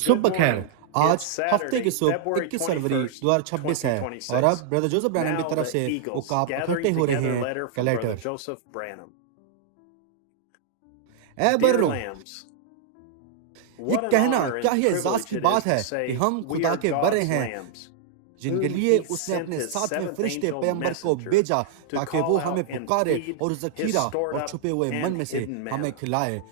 सुबह खैर। आज It's हफ्ते की Saturday, सुबह February 21 फरवरी 21st, 2026 है और 2026. अब ब्रदर जोसेफ ब्रैनम की Now तरफ the से वो Eagles काप gathering इकट्ठे हो रहे together हैं letter का from Brother letter. Joseph Branham. A Dear बर्रो, lambs, ये what an कहना honor क्या and ही एजाज privilege की it बात is to है कि say हम we खुदा are के बर्रे God's हैं, lambs, जिनके whom लिए He उसने sent अपने His सातवें seventh फरिश्ते angel पैगंबर को messenger भेजा to ताकि call वो out हमें and पुकारे feed और उस His जखीरा stored और up छुपे हुए मन and में से hidden हमें manna. खिलाए।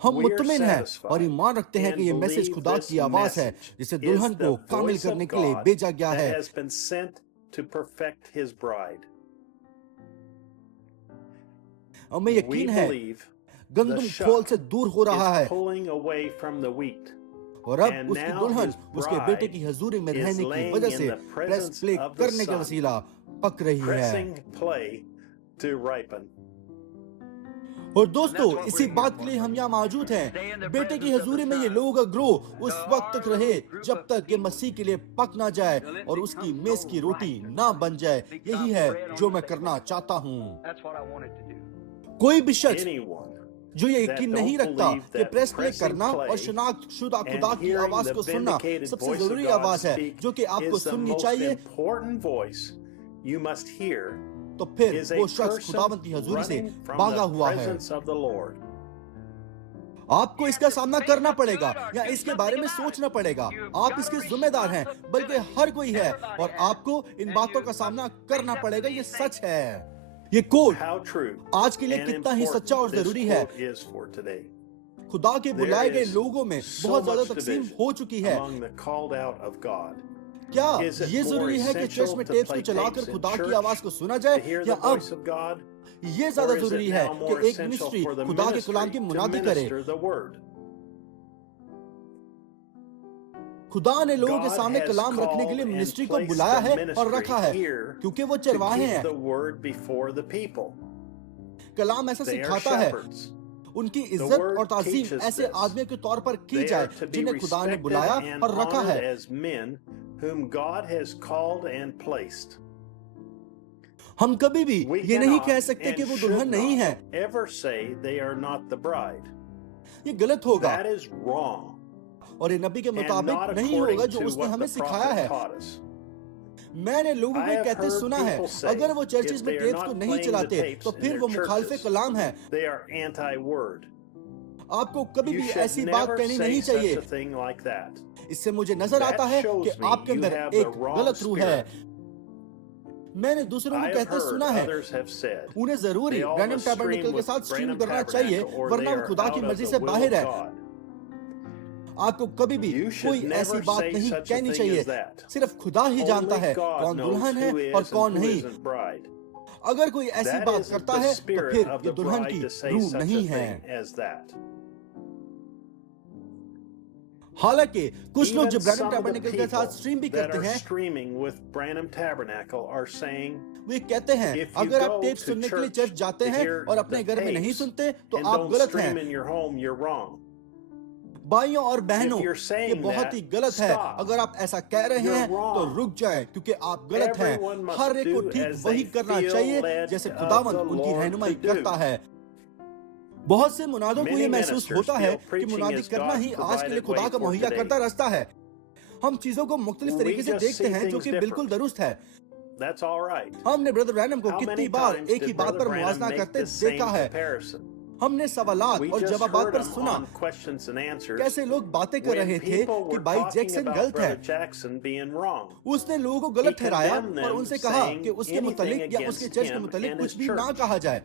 हम We are मुत्तमिन हैं और satisfied ईमान रखते हैं कि and ये मैसेज believe खुदा this की आवाज है message जिसे is दुल्हन the को कामिल voice करने of के लिए God भेजा गया that है। has been sent to perfect His bride. और मैं We यकीन है believe the गंदम खोल shuck से दूर हो रहा is है pulling away from the wheat, और अब and उसकी now दुल्हन His उसके बेटे bride की हजूरी में is रहने की laying वजह in से the press presence play of the करने का Son, वसीला पक रही है। pressing play to ripen. और दोस्तों, इसी बात के लिए हम यहाँ मौजूद हैं। बेटे की हजूरी में ये लोगों का ग्रोह उस वक्त तक रहे जब तक कि मसीह के लिए पक ना जाए और उसकी मेज की रोटी ना बन जाए। यही है जो मैं करना चाहता हूँ। कोई भी शख्स Anyone जो ये that यकीन don't नहीं रखता believe कि that प्रेस प्ले pressing करना और play शनाख्त शुदा खुदा and की hearing आवाज the को सुनना vindicated सबसे voice of जरूरी God आवाज है speak जो कि आपको is the सुननी most चाहिए, important voice you must hear, तो फिर is a वो शख्स person खुदावंद की हजूरी से running from भागा the हुआ है। presence of the Lord. आपको इसका सामना करना पड़ेगा या इसके बारे में सोचना पड़ेगा। आप इसके जिम्मेदार हैं, बल्कि हर कोई है और आपको इन बातों का सामना करना पड़ेगा। ये सच है। ये कोट How true आज के लिए and कितना ही सच्चा और important this जरूरी है। quote is for today. खुदा के There बुलाए गए is लोगों में so बहुत ज्यादा much तकसीम division हो चुकी है। among the called out of God. क्या Is it ये more जरूरी है कि essential चर्च में to टेप्स को play चलाकर tapes in खुदा की church आवाज को सुना to जाए hear या the अब voice of God? ये ज्यादा Or is it जरूरी है now कि more एक essential मिनिस्ट्री for the खुदा के कलाम की ministry to मुनादी करे? minister the word? खुदा ने लोगों के God सामने has कलाम रखने के called लिए and मिनिस्ट्री को placed बुलाया the है और रखा है ministry here क्योंकि वो to चरवाहे keep हैं। the word before the people. कलाम ऐसा They are सिखाता है shepherds. उनकी The इज्जत word और ताजीम teaches ऐसे this. आदमियों के तौर पर की They जाए are to be जिन्हें खुदा ने respected बुलाया and और रखा honored है। as men whom God has called and placed. हम कभी भी We ये नहीं cannot कह सकते कि and वो should दुल्हन नहीं है। not ever say they are not the bride. ये गलत होगा That is wrong और ये नबी के and मुताबिक not नहीं होगा according जो to उसने what हमें the सिखाया prophet है। taught us. मैंने लोगों I को have कहते heard सुना है people say अगर वो चर्चेज if में they are टेप्स को not नहीं playing the चलाते tapes तो in फिर their वो मुखालफे churches, कलाम है। they are anti-word. आपको कभी You भी should ऐसी बात never कहनी say नहीं such चाहिए। a thing like that. इससे मुझे नजर That आता है कि shows me आपके you अंदर have the एक wrong गलत रूह है। spirit. मैंने दूसरों I को have कहते heard सुना है others have said उन्हें जरूरी they all Branham must tabernacle stream के with साथ स्ट्रीम Branham करना चाहिए Tabernacle or वरना they वो are खुदा की out of मर्जी the से will बाहर of है। God. आपको कभी भी You should कोई ऐसी never बात say नहीं such a कहनी thing चाहिए। as that. सिर्फ खुदा ही जानता Only है God कौन knows दुल्हन है who और is कौन and who नहीं। isn't bride. अगर कोई ऐसी That बात isn't करता the है तो spirit फिर of ये the दुल्हन bride की to say रूह such नहीं a है। thing as that. हालांकि कुछ लोग Even जो Branham some of the tabernacle के people साथ स्ट्रीम भी that करते are हैं streaming with Branham Tabernacle are saying, वे कहते हैं if you अगर आप go टेप to सुनने के लिए church चर्च जाते to हैं hear और the अपने घर में नहीं tapes सुनते तो and आप don't गलत stream हैं। in your home, you're wrong. भाइयों और बहनों, If you're ये saying बहुत ही that, गलत है। stop. अगर आप ऐसा कह रहे You're हैं तो wrong. रुक जाएं क्योंकि आप गलत हैं। Everyone must हर एक को do ठीक as वही they करना feel चाहिए led जैसे of खुदावंद the उनकी Lord रहनुमाई to do. करता है। बहुत से मुनादों को Many ये महसूस ministers होता है feel कि preaching मुनादी is करना God's ही आज के लिए provided खुदा way का for मुहैया today. करता रास्ता है। हम चीजों को मुख्तलिफ We तरीके से just देखते see हैं जो things कि बिल्कुल different. दुरुस्त है। That's all right. हमने ब्रदर ब्रैनम को How कितनी many बार times एक ही did बात Brother पर Branham मुवाजना make करते the same देखा है। comparison? हमने सवालात We और just जवाबात heard पर him सुना on questions and answers कैसे लोग बातें कर when रहे थे people कि were भाई talking जैक्सन about गलत है। Brother Jackson being wrong. उसने लोगों को गलत He ठहराया condemned और them, उनसे कहा saying कि उसके anything मुतालिक या against उसके चर्च के him मुतालिक and कुछ his भी ना church. कहा जाए।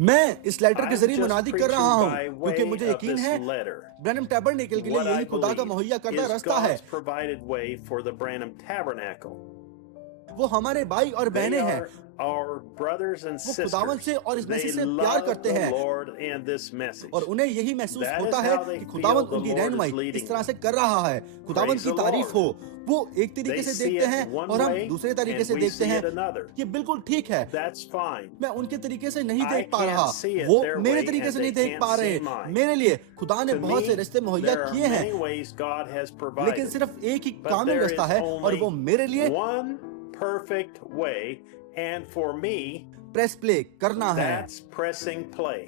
मैं इस लेटर के I'm जरिए just मुनादी कर preaching रहा हूँ by क्योंकि way मुझे of यकीन this है letter. ब्रैनम टैबरनेकल के लिए What I यही खुदा का believe मुहैया करता is रास्ता है। God's provided way for the Branham Tabernacle. वो हमारे भाई और They बहनें हैं। are our brothers and वो खुदावंद sisters. से और इस They मैसेज से प्यार love करते the हैं Lord and this message. और उन्हें यही महसूस That is होता है how they कि feel खुदावंद the उनकी Lord is रहनुमाई leading इस तरह से कर रहा है। खुदावंद Praise की the तारीफ Lord. हो। वो एक तरीके They से see देखते it हैं one और हम way दूसरे तरीके and से we देखते see हैं। it another. ये बिल्कुल ठीक है। That's fine. मैं उनके तरीके से नहीं I देख पा can't रहा, see it वो their मेरे way तरीके and से they नहीं देख can't पा रहे। see mine. मेरे लिए खुदा ने To बहुत से me, रिश्ते मुहैया there are किए हैं, many ways God has लेकिन provided. सिर्फ एक ही But कामिल there रास्ता is है और वो only मेरे लिए one perfect way, and for me, press play करना है। that's pressing play.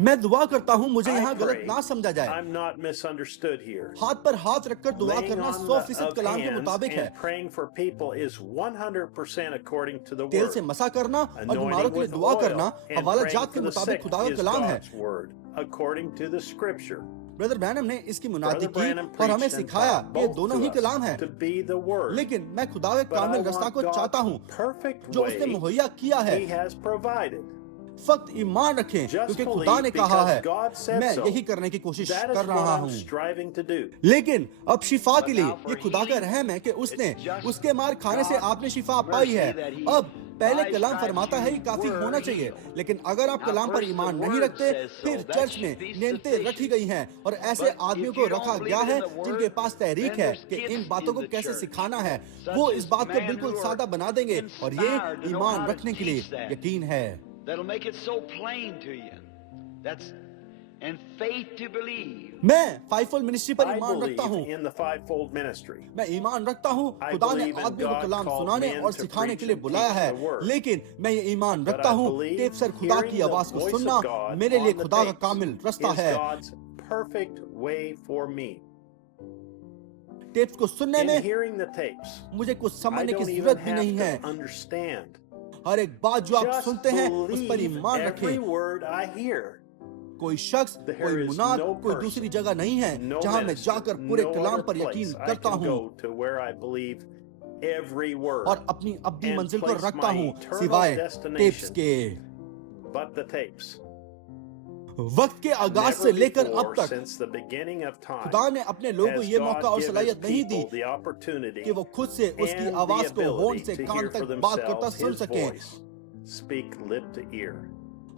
मैं दुआ करता हूं मुझे I यहाँ गलत pray ना समझा जाए। I'm not misunderstood here. हाथ पर हाथ रखकर दुआ Laying करना on 100% of कलाम के hands मुताबिक है। and praying for people is 100% according to the तेल word. से मसा करना और बीमारों Anointing के लिए with दुआ oil करना and हवाला praying जात के for the मुताबिक sick खुदा का is कलाम है। God's word according to the scripture. Brother Branham ने इसकी मुनादी Brother की Branham और हमें preached and सिखाया taught कि ये both दोनों to ही us कलाम है। to be the word. लेकिन मैं खुदा के But I कामिल रास्ता want को चाहता हूँ God's perfect जो उसने way मुहैया किया है। He has provided. फक्त ईमान रखें Just क्योंकि खुदा believe ने कहा है। because God said मैं so. यही करने की कोशिश That is कर what रहा I'm हूँ। striving to do. लेकिन अब शिफा के लिए But now ये for खुदा का healing, रहम है कि उसने it's just उसके मार खाने से God's आपने शिफा पाई है। mercy that he अब पहले by कलाम stripes फरमाता है कि you काफी were होना चाहिए, healed. लेकिन अगर आप Now कलाम पर first the ईमान नहीं word रखते says so. फिर That चर्च should में be नियमतें sufficient. रखी गई हैं और ऐसे But आदमियों if को you रखा don't गया believe है in the word, जिनके पास तहरीक then है there's कि इन gifts बातों in को the कैसे church. सिखाना है। Such वो as इस बात को men बिल्कुल who are सादा बना देंगे और ये inspired to know Iman how to रखने के लिए teach that. यकीन है। That'll make it so plain to you. That's and faith to believe. मैं फाइवफोल्ड मिनिस्ट्री पर I ईमान रखता हूँ। believe in the fivefold ministry. मैं ईमान रखता हूँ I खुदा ने believe in आदमियों को God कलाम called सुनाने men और to सिखाने preach के लिए and बुलाया teach है, the word. लेकिन मैं ये ईमान But रखता I हूँ believe टेप पर खुदा hearing की the आवाज को voice सुनना of God मेरे लिए on the खुदा का tapes कामिल रास्ता is है। God's perfect way for me. Tapes को सुनने In में hearing the tapes, मुझे कुछ I समझने की don't even जरूरत भी have नहीं है। to understand. हर एक बात जो आप Just सुनते हैं उस पर believe ईमान every रखें। word I hear. कोई शख्स, There कोई is मुनाद, no कोई person, दूसरी जगह नहीं है No जहां मैं minister, जाकर पूरे no कलाम other पर यकीन place I करता can हूँ go to where I believe every word और अपनी अब्दी and मंजिल को place रखता my हूँ eternal सिवाय destination. टेप्स के। but the tapes. वक्त के आगाज से Never लेकर before अब तक since the beginning of time खुदा ने अपने लोगों को has ये God मौका और given his सलाहियत नहीं दी people the opportunity कि वो खुद से उसकी and the आवाज को होंठ ability से to कान hear for तक बात करता themselves सुन his सकें। voice speak lip to ear.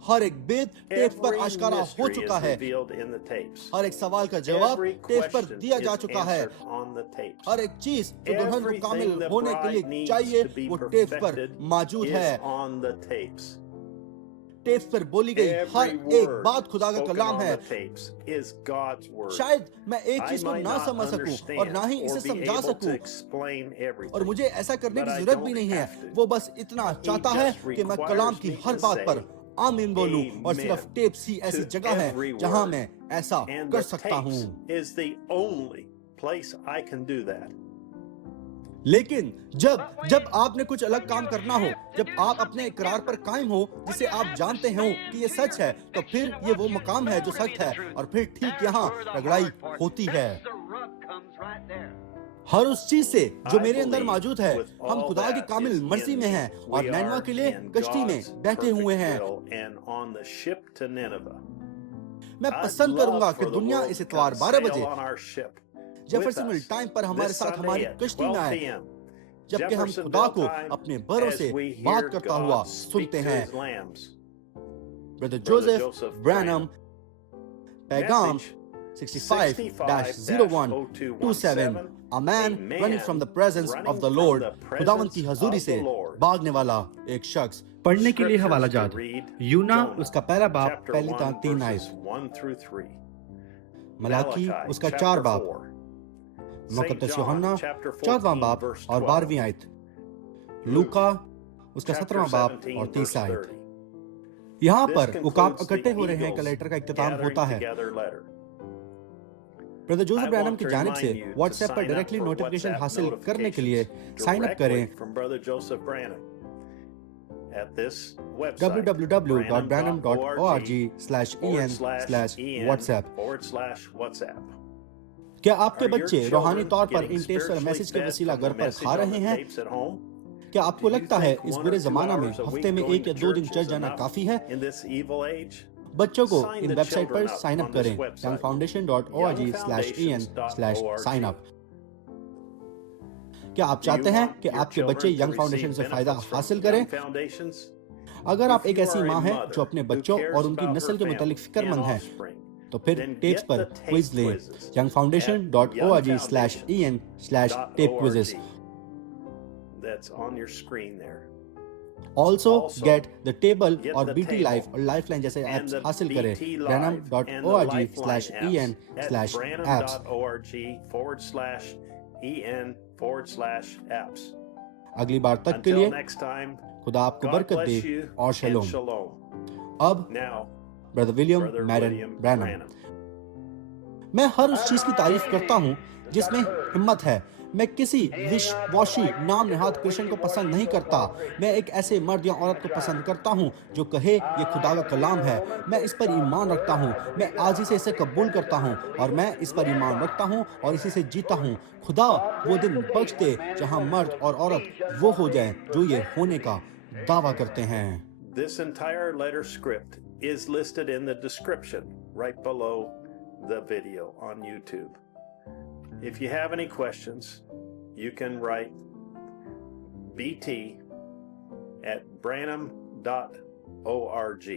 हर एक भेद टेप पर Every आश्कारा हो mystery चुका is है। revealed in the tapes. हर एक सवाल का जवाब Every टेप पर question दिया जा is चुका है। answered on the tapes. हर एक चीज जो दुल्हन को Everything कामिल the होने के लिए bride needs चाहिए to be वो टेप्स पर perfected मौजूद is है। on the tapes. टेप्स पर बोली गई हर Every एक word बात खुदा का spoken कलाम on है। the tapes is God's word. शायद मैं एक I चीज को might ना not समझ सकूं और understand ना ही or इसे be समझा able to सकूं explain और everything. मुझे ऐसा करने But की I जरूरत don't भी नहीं है। have to. वो बस इतना He चाहता है just कि मैं requires कलाम की me हर to बात say पर आमीन बोलूं और सिर्फ amen टेप्स ही ऐसी to जगह है every जहां word. मैं ऐसा And कर the सकता हूं। tapes is the only place I can do that. लेकिन जब आपने कुछ अलग काम करना हो, जब आप अपने इकरार पर कायम हो जिसे आप जानते हो कि ये सच है, तो फिर ये वो मकाम है जो सच है और फिर ठीक यहाँ रगड़ाई होती है। हर उस चीज से जो मेरे अंदर मौजूद है, हम खुदा की कामिल मर्जी में हैं और नैनवा के लिए कश्ती में बैठे हुए हैं। मैं पसंद करूंगा कि दुनिया इस इतवार 12 बजे जेफरसनविल टाइम पर हमारे साथ हमारी कश्ती में आए, जबकि हम खुदा को अपने बरों से बात करता हुआ सुनते हैं। ब्रदर जोसेफ ब्रैनम, पैगाम 65-0127, a man running from the presence of the Lord, खुदावंद की हजूरी से भागने वाला एक शख्स। पढ़ने के लिए हवाला जात यूना उसका पहला बाप पहली 3 आयत, मलाकी उसका 4 बाप, मुकद्दस यूहन्ना 4वां बाप और 12वीं आयत, लूका उसका 17वां बाप और 30 आयत। यहाँ पर उकाब इकट्ठे हो रहे हैं। कलेक्टर का इख्तिताम होता है। ब्रदर जोसेफ ब्रैनम की जानिब से व्हाट्सएप पर डायरेक्टली नोटिफिकेशन हासिल करने के लिए साइन अप करें www.branham.org/en/whatsapp। क्या आपके बच्चे रूहानी तौर पर इन टेप्स और मैसेज के वसीला घर पर खा रहे हैं? क्या आपको लगता है इस बुरे जमाना में हफ्ते में 1 या 2 दिन चर्च जाना काफी है? बच्चों को इन वेबसाइट पर साइन अप करें, youngfoundation.org/en/sign up। क्या आप चाहते हैं कि आपके बच्चे यंग फाउंडेशन से फायदा हासिल करें? अगर आप एक ऐसी माँ हैं जो अपने बच्चों और उनकी नस्ल के मुतालिक फिक्रमंद हैं, तो फिर टेप्स पर क्विज लें, youngfoundation.org/en/tapequizzes। Also get the table or BT Life और Lifeline जैसे ऐप्स हासिल करें, branham.org/en/apps। अगली बार तक के लिए खुदा आपको बरकत दे और शलोम। अब brother William Brother मैरन William Branham. Branham. मैं हर उस चीज की तारीफ करता हूँ जिसमें हिम्मत है। मैं किसी विश्वासी नाम नेहाद क्रिश्चियन को पसंद नहीं करता। मैं एक ऐसे मर्द या औरत को पसंद करता हूँ जो कहे ये खुदा का कलाम है। मैं इस पर ईमान रखता हूँ। मैं आजी से इसे कबूल करता हूँ और मैं इस पर ईमान रखता हूँ और इसी से जीता हूँ। खुदा वो दिन बख्श दे जहाँ मर्द और औरत वो हो जाएं जो ये होने का दावा करते हैं। This entire letter script is listed in the description right below the video on YouTube. If you have any questions, you can write bt@branham.org.